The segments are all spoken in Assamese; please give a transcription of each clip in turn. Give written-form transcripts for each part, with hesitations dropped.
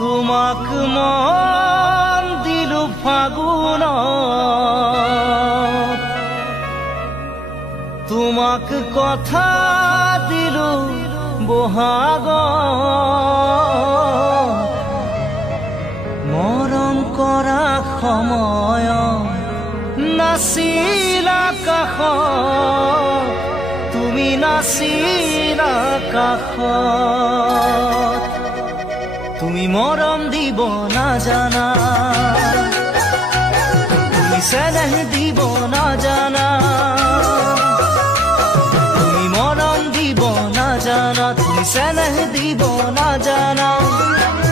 তোমাক মন দিলো ফাগুনত, তোমাক কথা দিলো বহাগত। মৰম কৰা সময়ত নাছিলা কাষত, তুমি নাছিলা কাষত। তুমি মৰম দিব নাজানা, তুমি চেনেহ দিব নাজানা, তুমি মৰম দিব নাজানা, তুমি চেনেহ দিব নাজানা।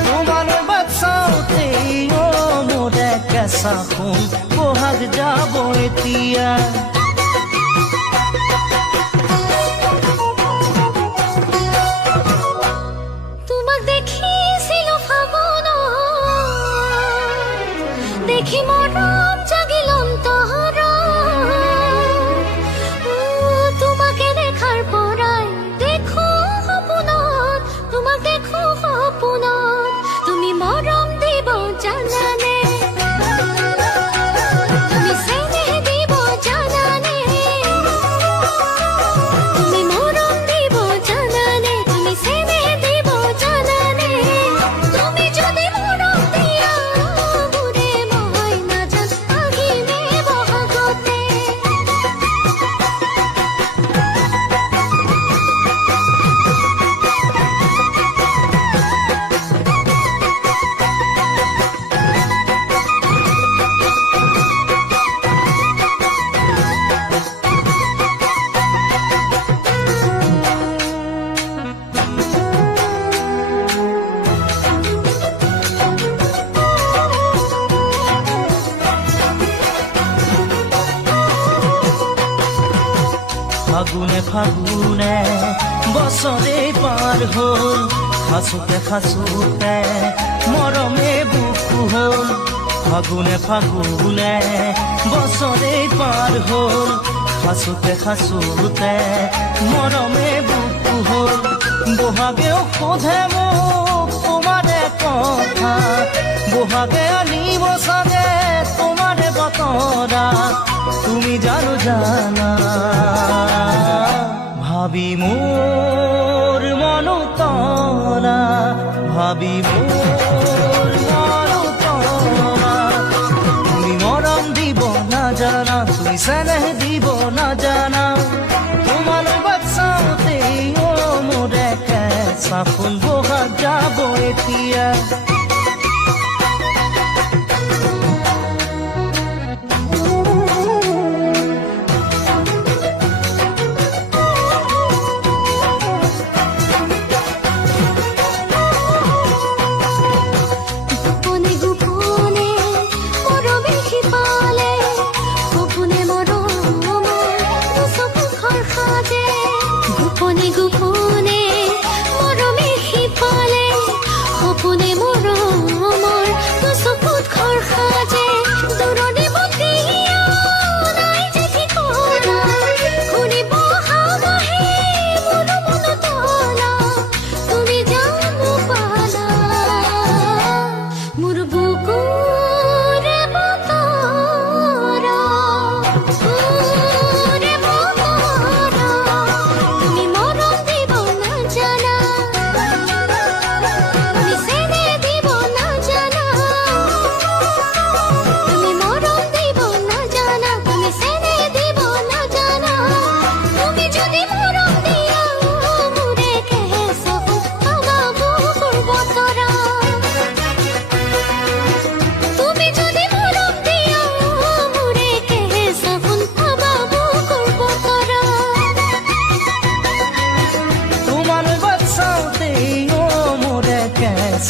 তোমার বাচ্চাতে ও মোরে কেঁচা খুন বহাগ যাব এতিয়া। দেখি মরম জাগিল অন্তর, তোমাকে দেখার পরাই দেখো সপোনত, তোমাক দেখো সপোনত। তুমি মরম দিব জানানে, তুমি চেনেহ দিব জানানে, তুমি মরম দিব জানানে, তুমি চেনেহ দিব জানানে। তুমি যদি মরম দিয়া ফাগুনে ফাগুনে বছৰে পাৰ হ'ল, খাচোতে খাচোতে মৰমে বুকু হ'ল। ফাগুনে ফাগুনে বছৰে পাৰ হ'ল, খাচোতে খাচোতে মৰমে বুকু হ'ল। বহাগেও সোধে মোক তোমাৰে কথা, বহাগে আনিব চাগে তোমাৰে বতৰা। তুমি জানো জানা ভাবি মোর মনতলা, ভাবি মোর মনতলা। তুমি মরম দিব না জানা, তুমি চেনেহ দিব না জানা। তোমার বাচ্চাতে ও মোরে কেঁচা ফুল বহাগ যাব এতিয়া।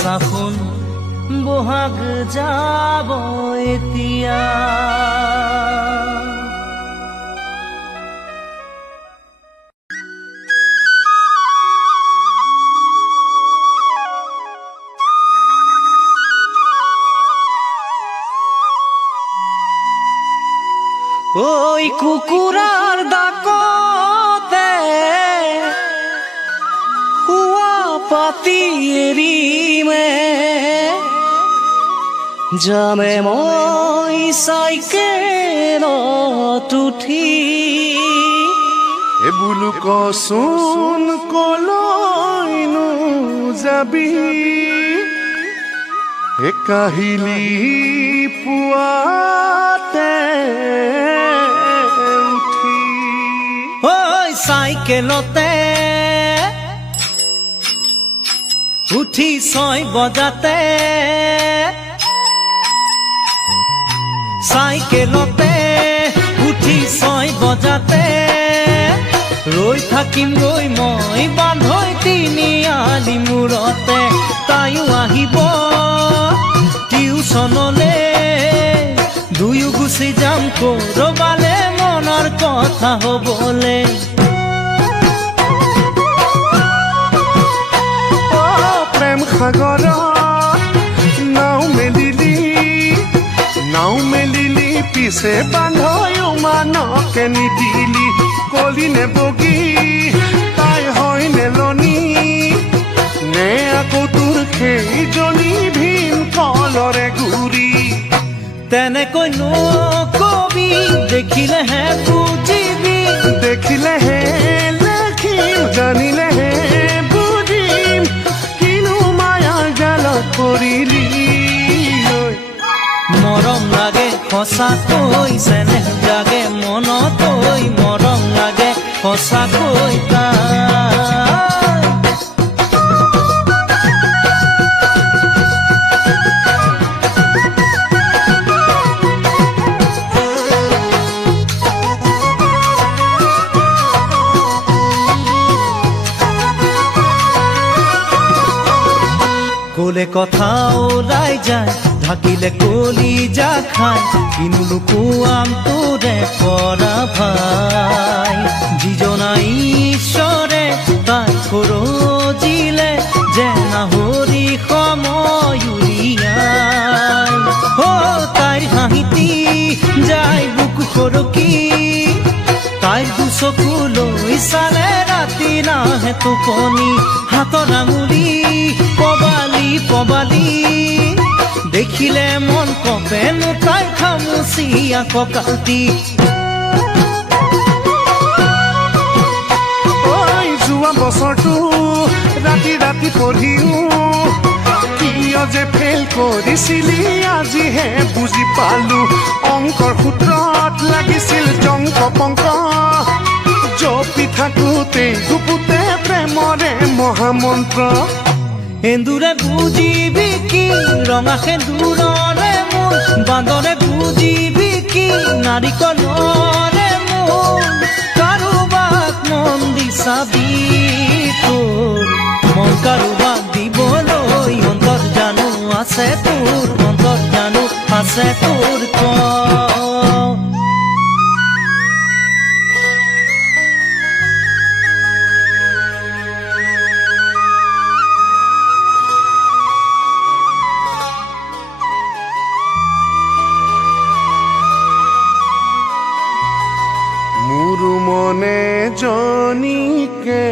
চাখোন বহাগ যাব এতিয়া। ওই কুকুরার ডাকতে হুয়া পাতি এরি মে যামে মই চাইকেলত উঠি বোলো কচোন কলৈনো যাবি কাহিলি পুৱাতে উঠি ঐ চাইকেলতে উঠি 6 বজাতে চাইকেলতে উঠি 6 বজাতে ৰৈ থাকিম গৈ মই বান্ধৈ তিনিআলি মূৰতে তাইও আহিব টিউচনলে দুয়ো গুচি যাম কৰবালে মনৰ কথা হ'বলে প্ৰেম সাগৰত নাও মেলিলি পিছে বান্ধৈ মানকে নিদিলি কলি নে বগী তাই হয় নেলনি নে আকৌ তোৰ সেইজনী ভীম কলৰে গুৰি তেনেকৈ নকবি দেখিলেহে বুজিবি দেখিলেহে লেখিম জানিলেহে বুজিম কিনো মায়াৰ জালত পৰিলি মৰম লাগে সঁচাকৈ চেনেহ জাগে মনতৈ মৰম লাগে সঁচাকৈ ক'লে কথা ওলাই যায় ঢাকিলে কলিজা খায় কিনো লুকুৱাম তোৰে পৰা ভাই যিজনা ঈশ্বৰে তাই খৰজিলে যে নাহৰি সময় উলিয়াই তাইৰ হাঁহিতি যায় বুকু সৰকি তাইৰ দুচকুলৈ চালে ৰাতি নাহে টোপনি হাতৰ আঙুলি পবালি পবালি দেখিলে মন কপেনো তাই খামুচিয়া কঁকালটি যোৱা বছৰটো ৰাতি ৰাতি পঢ়িও কিয় যে ফেল কৰিছিলি আজিহে বুজি পালো অংকৰ সূত্ৰত লাগিছিল জংক পংক জপি থাকোতে গুপুতে প্ৰেমৰে মহামন্ত্ৰ এন্দুৰে বুজিবি কি ৰঙা সেন্দুৰৰে মোৰ বান্দৰে বুজিবি কি নাৰিকলৰে মোৰ কাৰোবাক মন দি চাবি তোৰ মন কাৰোবাক দিবলৈ অন্তৰ জানো আছে তোৰ অন্তৰ জানো আছে তোৰ মনে জনীকে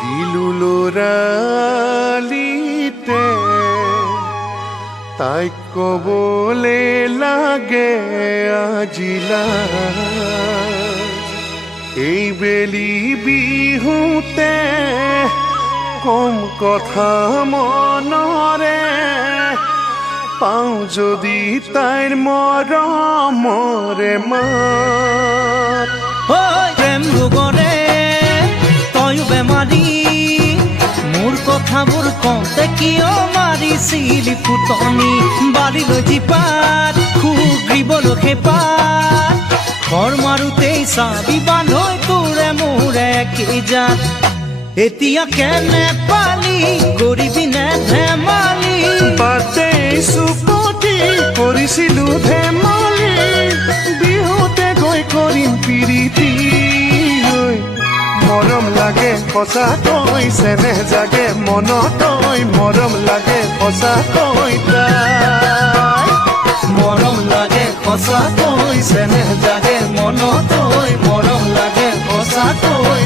দিলু লৰালিতে তাইক কবলে লাগে আজিলা এই বেলি বিহুতে কম কথা মনৰে পাওঁ যদি তাইৰ মৰমৰে মাত প্ৰেম ৰোগৰে তয়ো বেমাৰী মোৰ কথাবোৰ কওঁতে কিয় মাৰিছিলি ফুটনি বালিলৈ জীপাত সুগ্ৰীবলৈ খেপাত ঘৰ মাৰোতেই চাবি বান্ধৈ তোৰে মোৰে কি জাত এতিয়া কেনে পালি কৰিবি নে ধেমালি বাটে চুপতি কৰিছিলো ধেমালি বিহুতে গৈ কৰিম প্ৰীতি মৰম লাগে সঁচাকৈ চেনেহ জাগে মনতৈ মৰম লাগে সঁচাকৈ মৰম লাগে সঁচাকৈ চেনেহ জাগে মনতৈ মৰম লাগে সঁচাকৈ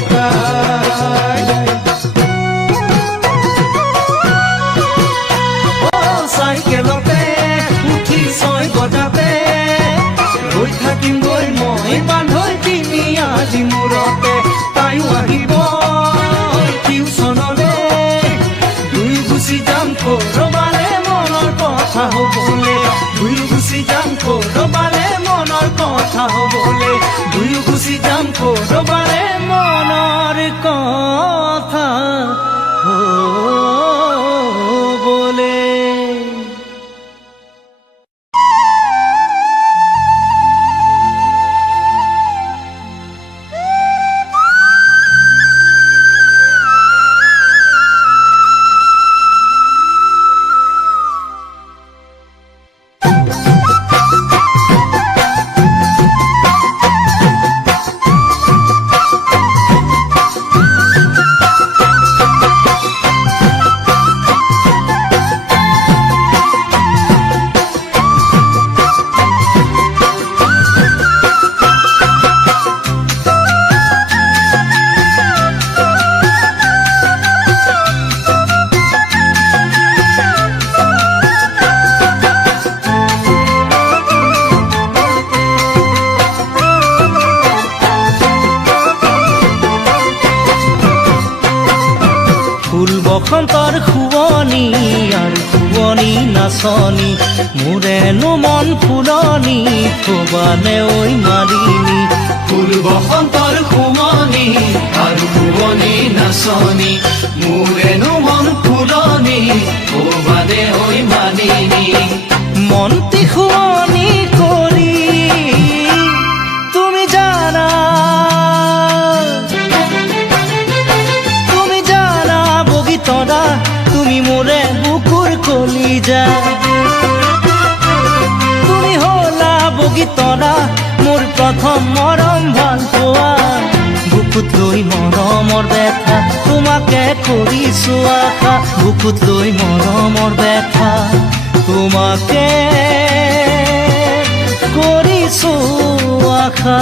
কৰবালে মনৰ কথা হ'বলে দুয়ো গুচি যাম কৰবালে মনৰ কথা হ'বলে দুয়ো গুচি যাম কৰবালে মনৰ কথা হ'বলে। বসন্তৰ খুৱনি আৰু খুৱনি নাচনি মোৰেনো মন ফুলনি থবানে ঐ মালিনী ফুল বসন্তৰ খুমনি আৰু খুৱনি নাচনি মোৰেনো মন ফুলনি ক'বাদে ঐ মালিনী মনটি খুৱনি কৰি তুমি জানা বগীতৰা তুমি মোৰে বুকুৰ কলিজা তুমি হলা বগীতৰা মোৰ প্ৰথম মৰম ভাল পোৱা বুকুত লৈ মৰমৰ ব্যথা তোমাকে কৰিছো আশা বুকুত লৈ মৰমৰ ব্যথা তোমাকে কৰিছো আশা।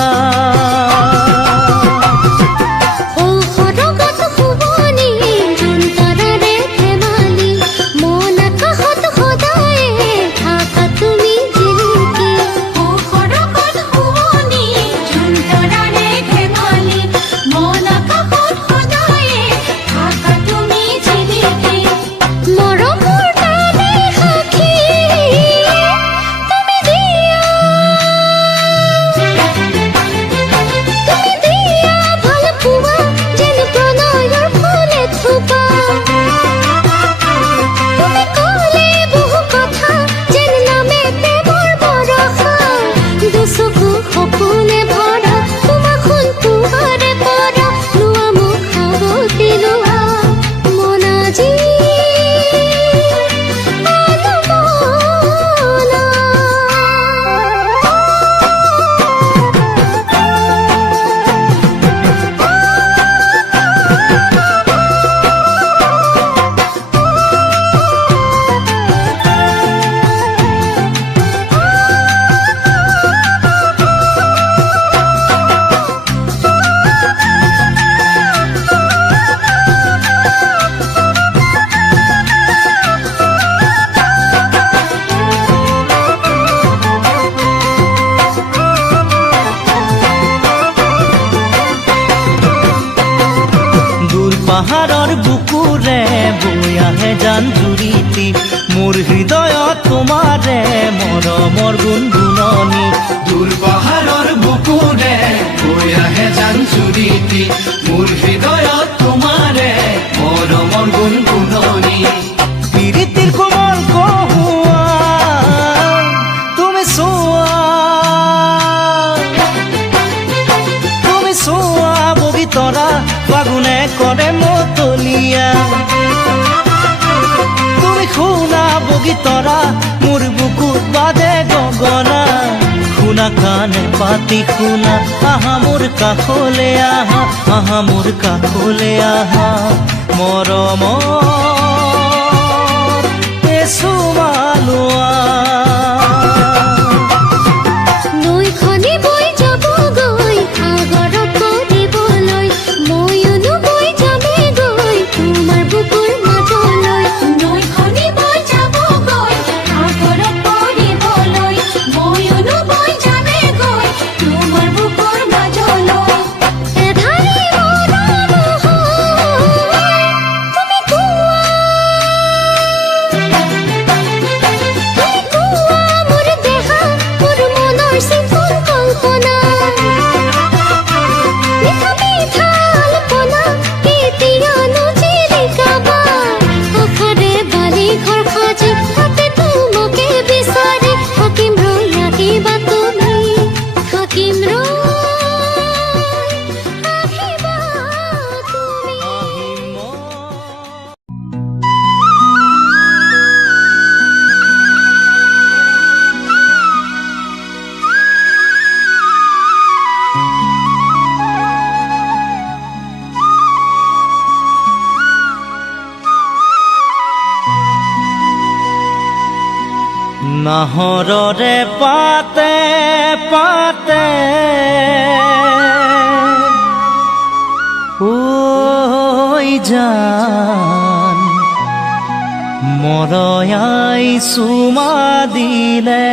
পাহাৰৰ বুকুৰে বৈ আহে জান জুৰিতি মোৰ হৃদয়ত তোমাৰে মৰমৰ গুণগুণনি দূৰ পাহাৰৰ বুকুৰে বৈ আহে জান জুৰিতি মোৰ হৃদয়ত তোমাৰে মৰমৰ গুণগুণনি প্ৰীতিৰ কোমল কহুৱা তুমি চোৱা বগীতৰা ফাগুনে কৰে মতলীয়া তুমি শুনা বগীতৰা মোৰ বুকুত বাজে গগনা শুনা কাণে পাতি শুনা আহা মোৰ কাষলে আহা মোৰ কাষলে আহা মৰমৰ পেচুমালোৱা নাহৰৰে পাতে পাতে ঐ জান মৰয়াই চুমা দিলে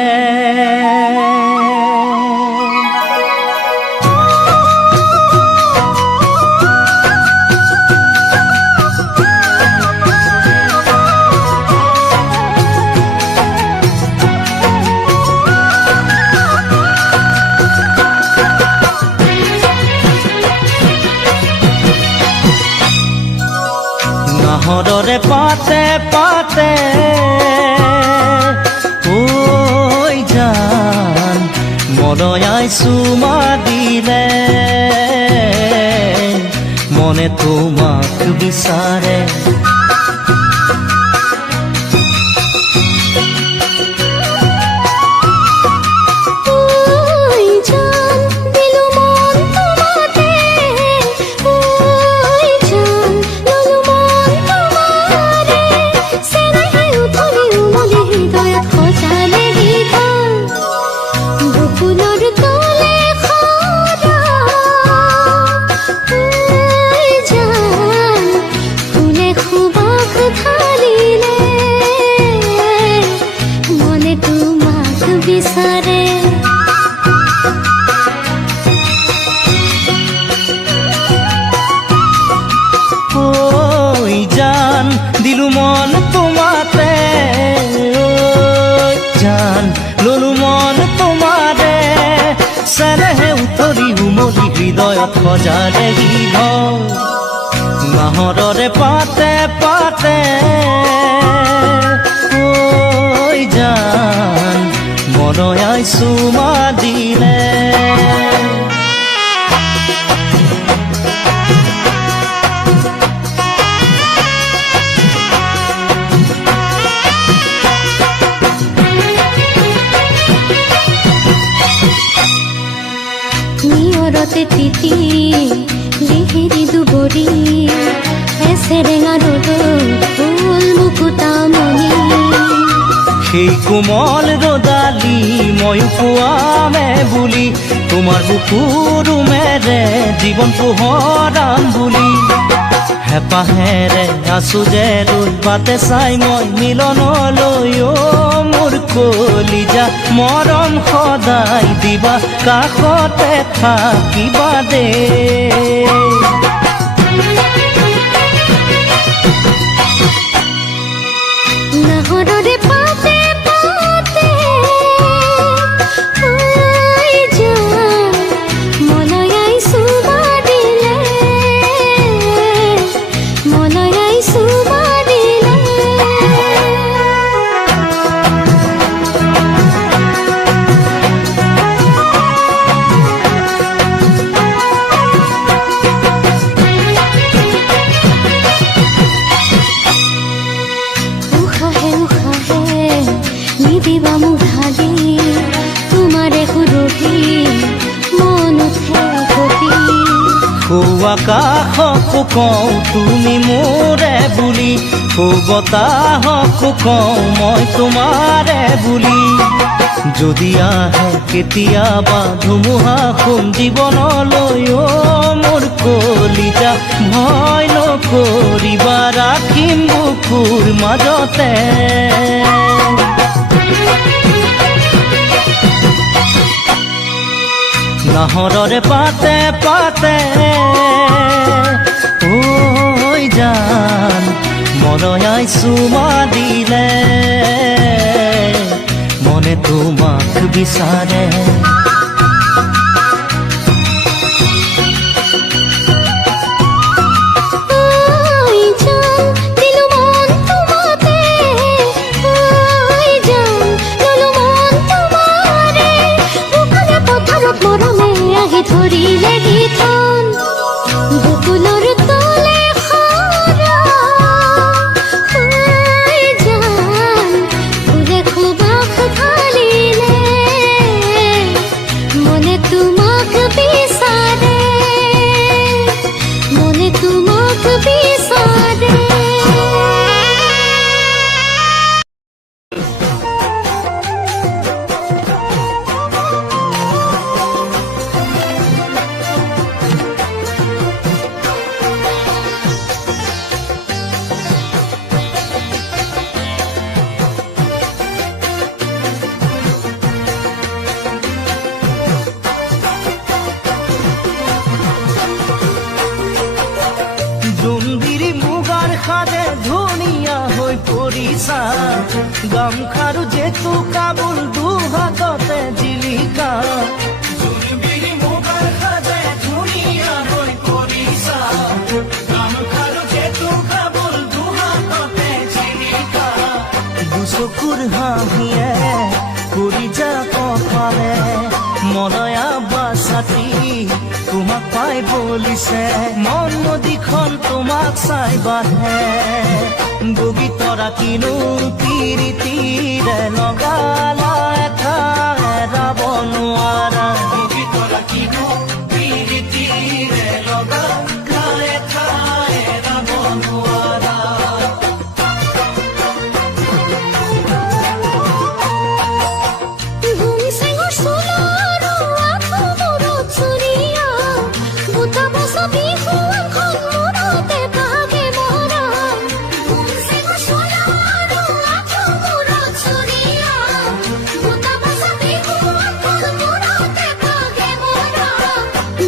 নাহৰৰে পাতে পাতে ঐ জান মৰয়াই চুমা দিলে মনে তোমাক বিচাৰে দিলু মন তোমাতে জান ললু মন তোমাৰে চেনেহে উতলি উমলি হৃদয়ত সজালে গীত নাহৰৰে পাতে পাতে ঐ জান মৰয়াই চুমা দিলে নিয়ৰতে তিতি লিহিৰি দুবৰি এছেৰেঙা ৰ'দত ফুল মুকুতামণি সেই কোমল ৰ'দালি ময়ো পোৱামে বুলি তোমাৰ বুকুৰ মেৰে জীৱন পোহৰাম বুলি হেঁপাহেৰে আছো যে ৰৈ পাতে চাই মই মিলনলৈ মোৰ কলিজা মৰম সদায় দিবা কাষতে থাকিবা দে নাহৰৰে পাতে পাতে ঐ জান মৰয়াই চুমা দিলে মৰয়াই চুমা দিলে নিদিবা মোক ঢালি তোমাৰে সুৰভি মন উঠে কবি আকাশকো কওঁ তুমি মোৰে বুলি বতাহকো কওঁ মই তোমাৰে বুলি যদি আহে কেতিয়াবা ধুমুহা সোম জীৱনলৈ মোৰ কলিজা ভয় নকৰিবা ৰাখিম বুকুৰ মাজতে নাহৰৰে পাতে পাতে ঐ জান মৰয়াই চুমা দিলে মনে তোমাক বিচাৰে ধৰিলে গীতন বুকুলৰ তলে খৰা জান ফুলে খুবাক ঢালিলে কৰিছা গামখাৰু জেতুকা বুল দুহাততে জিলিকা জোনবিৰি মুগাৰ সাজে ধুনীয়াকৈ কৰিছা গামখাৰু জেতুকা বুল দুহাততে জিলিকা দুচকুৰ হাঁহিয়ে কৰি যা কপালে মনয়া বাছাতি তোমাক পাই বলিছে মন নদীখন তোমাক চাই বাঢ়ে বগী তৰা কিনো পিৰিতিৰে লগালা এঠাই এৰাব নোৱাৰা বগী তৰা কিনো পিৰিতিৰে লগালা এঠাই এৰাব নোৱাৰা গুমচেঙৰ চোলাৰো আঁঠু মূৰত চুৰিয়া বুটা বছা বিহু এখন মূৰতে ভাগে মৰা গুমচেঙৰ চোলাৰো আঁঠু মূৰত চুৰিয়া বুটা বছা বিহু এখন মূৰতে ভাগে মৰা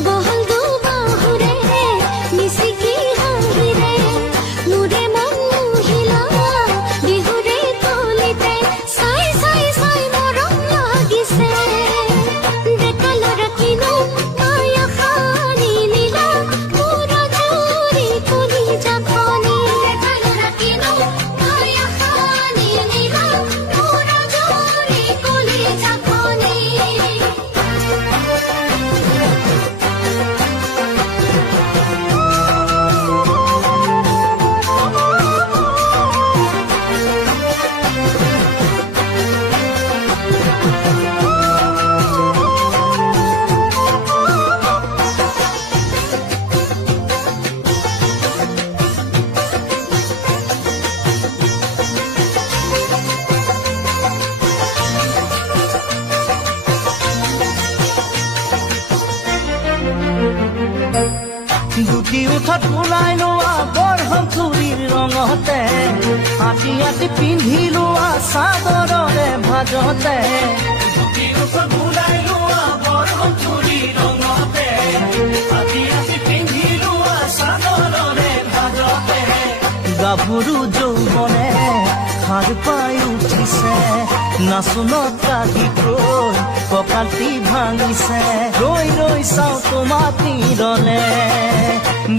বহল দুবাহুৰে মিচিকি হাঁহিৰে নুৰে মন মুহিলা বিহুৰে তলিতে চাই চাই চাই মৰম লাগিছে ডেকা ল'ৰা কিনো মায়া খানি নীলা পুৰা জুৰি কলিজাখনি ডেকা ল'ৰা কিনো মায়া খানি নীলা পুৰা জুৰি কলিজাখনি দুটি উঠত ওলাই লোৱা বৰহম চুৰিৰ ৰঙতে আঁতি আঁতি পিন্ধি লোৱা চাদৰৰে ভাজতে বিহুখন ওলাই লোৱা বৰহম চুৰি ৰঙতে আদি আদি পিন্ধি লোৱা চাদৰৰে ভাজতে গাভৰু যৌৱনে সাৰ পাই উঠিছে নাচোনত কাহিকৈ কঁকালটি ভাঙিছে ৰৈ ৰৈ চাওঁ তোমাক নিৰলে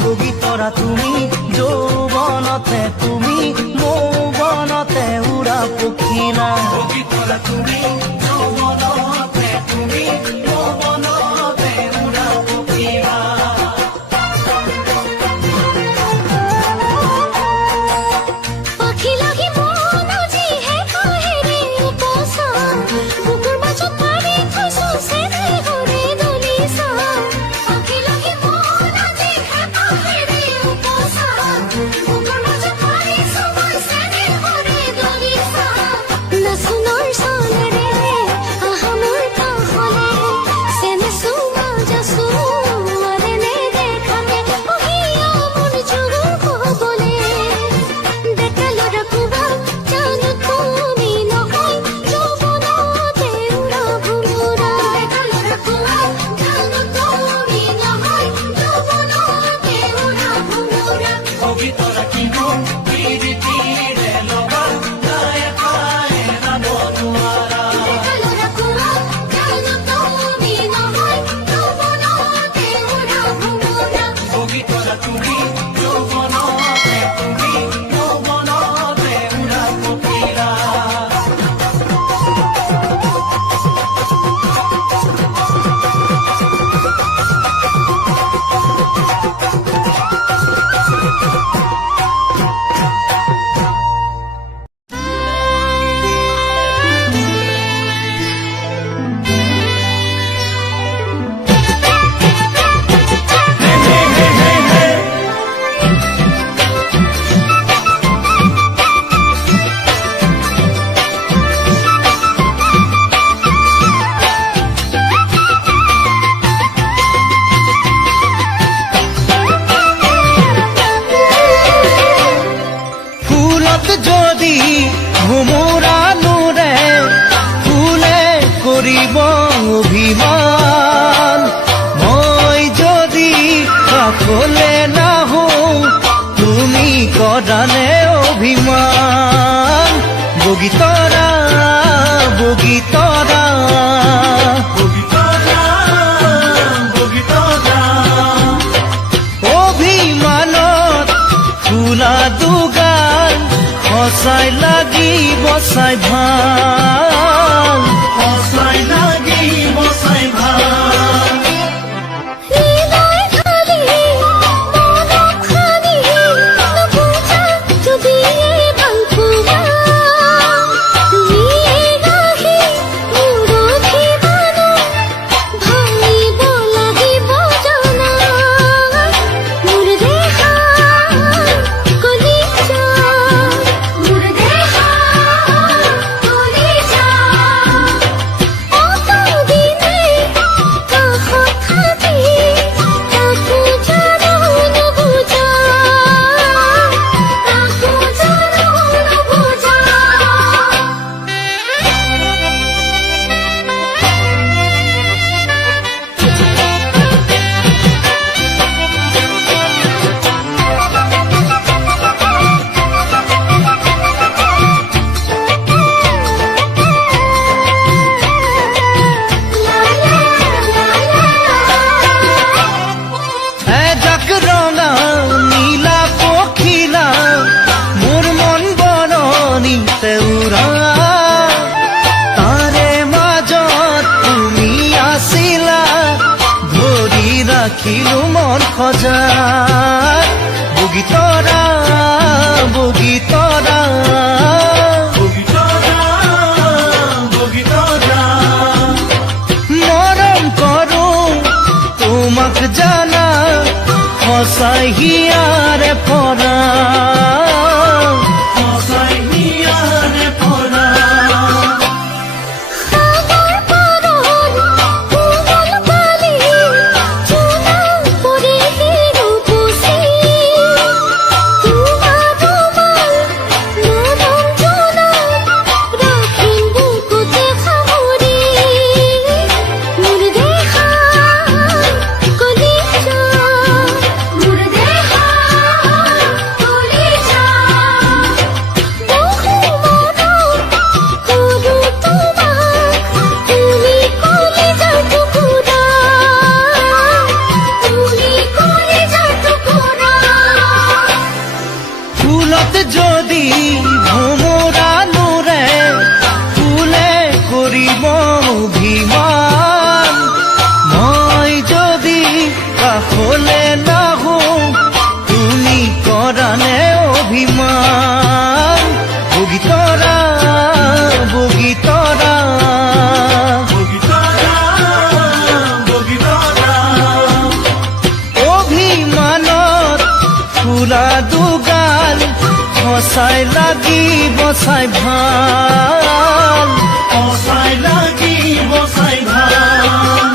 বগী তৰা তুমি যৌৱনতে তুমি মৌৱনতে উৰা পখিলা বগী তৰা তুমি যৌৱনতে তুমি যৌৱনতে উৰা পখিলা পাখি লাগি মন আজিহে কাহেৰে উপচা বুকুৰ মাজত পাৰি থৈছো চেনেহৰে দলিচা পাখি লাগি মন আজিহে কাহেৰে উপচা বুকুৰ মাজত পাৰিছো মই চেনেহৰে দলিচা নাচোনৰ চলেৰে আহা মোৰ কাষলে চেনে চুমা যাচো আৰেনে দেখাতে অহিয়া মোৰ জোৰো ক'বলে ডেকা ল'ৰা কোবা জানো তুমি নহয় যৌৱনতে উৰা ভোমোৰা ডেকা ল'ৰা কোবা জানো তুমি নহয় যৌৱনতে উৰা ভোমোৰা বগী তৰা কিনো পিৰিতিৰে লগালা এঠাই এৰাব নোৱাৰা ডেকা ল'ৰা কোবা জানো তুমি নহয় যৌৱনতে উৰা ভোমোৰা বগী তৰা তুমি যৌৱনতে তুমি যৌৱনতে উৰা পখিলা ফুলত যদি ভোমোৰা নুৰে ফুলে কৰিব অভিমান মই যদি কাষলে নাহো তুমি কৰানে অভিমান বগীতৰা বগীতৰা বগীতৰা বগীতৰা অভিমানত খোলা দুগাল সঁচাই লাগিব চাই ভাল সঁচাই লাগিব চাই ভাল হৃদয় খালি মন খালি নুবুজা যদি ভাল পোৱা তুমি ৰাহি মোৰ অভিমানো ভাঙিব লাগিব জনা মোৰ দেহা কলিজা মোৰ দেহা কলিজা অতদিনে কাষত থাকি তাকো জানো নুবুজা তাকো জানো নুবুজা এজাক ৰঙা নীলা পখিলা মোৰ মন বৰণিতে উৰা তাৰে মাজত তুমি আছিলা ধৰি ৰাখিলো মন সজাই বগীতৰা বগীতৰা বগীতৰা বগীতৰা মৰম কৰো তোমাক জানা সঁচাই হিয়াৰে পৰা সঁচাই হিয়াৰে পৰা সাগৰ পাৰৰ কোমল বালি চুনা পৰি ৰূপসী তোমাৰ ৰুমাল নৰম জোনাক ৰাখিম বুকুতে সামৰি মোৰ দেহা কলিজা মোৰ দেহা কলিজা বহু মনত কৰো তোমাক তুমি কলিজাৰ টুকুৰা তুমি কলিজাৰ টুকুৰা ফুলত যদি ভোমোৰা নোৰে ফুলে কৰিব অভিমান মই যদি কাষলে নাহো তুমি কৰানে অভিমান বগীতৰা বগীতৰা বগীতৰা বগীতৰা অভিমানত খোলা দুগাল সঁচাই লাগিব চাই ভাল সঁচাই লাগিব চাই ভাল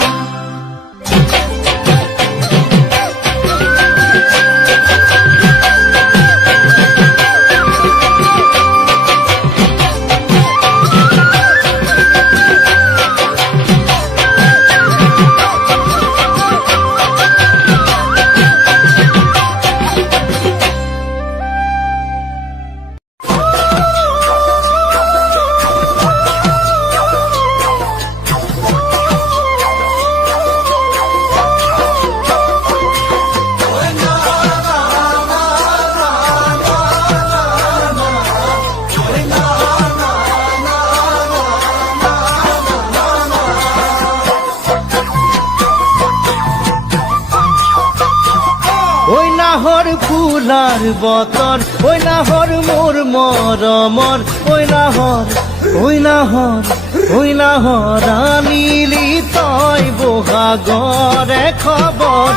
ওই নাহৰ ফুলাৰ বতৰ ওই নাহৰ মোৰ মৰমৰ ওই নাহৰ আনিলি তই বহাগৰে খবৰ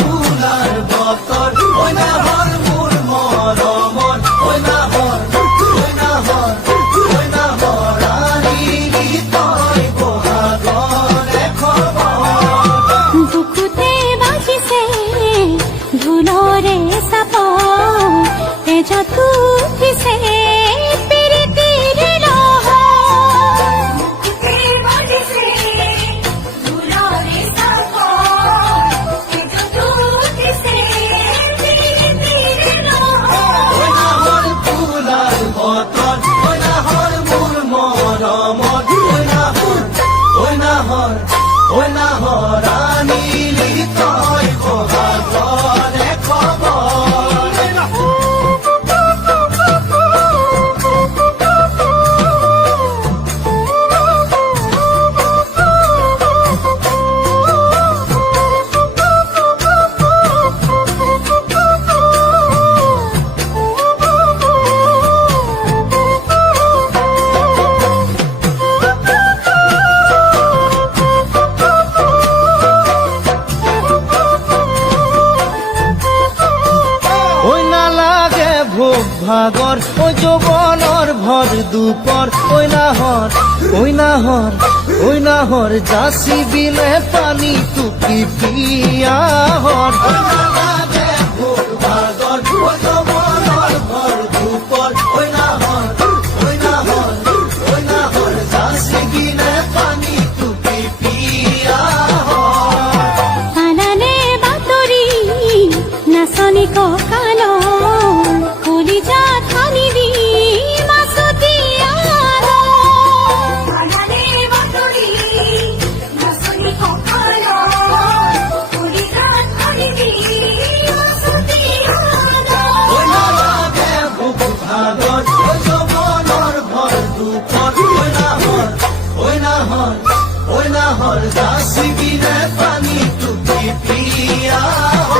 ফুলাৰ বতৰ ওই নাহৰ মোৰ মৰমৰ ওই নাহৰ আনিলি তই বহাগৰে খবৰ বুকুতে বাজিছে ঢোলৰে চাপ তেজত উঠিছে প্ৰীতিৰ লহৰ বুকুতে বাজিছে ঢোলৰে চাপ তেজত উঠিছে প্ৰীতিৰ লহৰ ওই নাহৰ ফুলাৰ বতৰ ওই নাহৰ ঐ নাহৰ আনিলি তই বহাগৰে খবৰ ভোগ ভাগৰ ঐ যৌৱনৰ ভৰ দুপৰ ঐ নাহৰ যাচি বিনে পানী টুকি পিয়াহৰ ভোগ ভাগৰ ঐ যৌৱনৰ ভৰ দুপৰ ঐ নাহৰ যাচি বিনে পানী টুকি পিয়াহৰ আনানে বাতৰি নাচনি ককাল কলিজা থানি দি মাছতি আল আনানে বাতৰি নাচনি ককাল কলিজা থানি দি মাছতি আল ভোগ ভাগৰ ঐ যৌৱনৰ ভৰ দুপৰ ঐ নাহৰ যাচি বিনে পানী টুকি পিয়াহৰ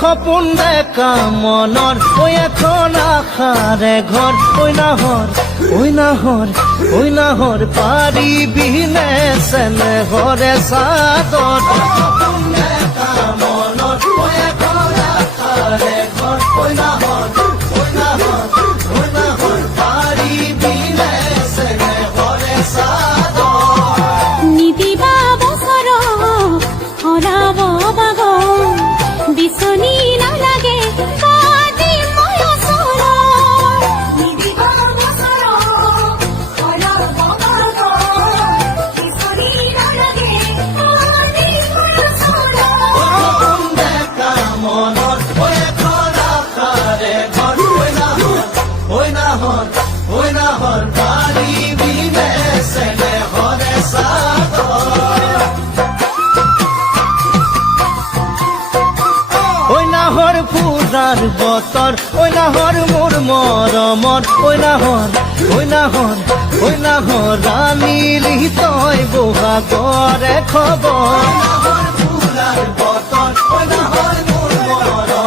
সপোন দেখা মনৰ ঐ এখন আশাৰে ঘৰ ঐ নাহৰ পাৰিবিনে চেনেহৰে চাদৰ সপোন দেখা মনৰ ঐ এখন আশাৰে ঘৰ ঐ নাহৰ পাৰিবিনে চেনেহৰে চাদৰ নিদিবা বছৰ হৰাব বাগ বিচনী নালাগে কাটি মই ওচৰ নিদিবা বছৰ হৰাব বাগ বিচনী নালাগে কাটি মই ওচৰ সপোন দেখা মনৰ ঐ এখন আশাৰে ঘৰ ঐ নাহৰ পাৰিবিনে চেনেহৰে চাদৰ ঐ নাহৰ ফুৰাৰ বতৰ ঐ নাহৰ মোৰ মৰমৰ ঐ নাহৰ আনিলি তই বহাগৰে খবৰ নাহৰ ফুৰাৰ বতৰ ঐ নাহৰ মোৰ মৰমৰ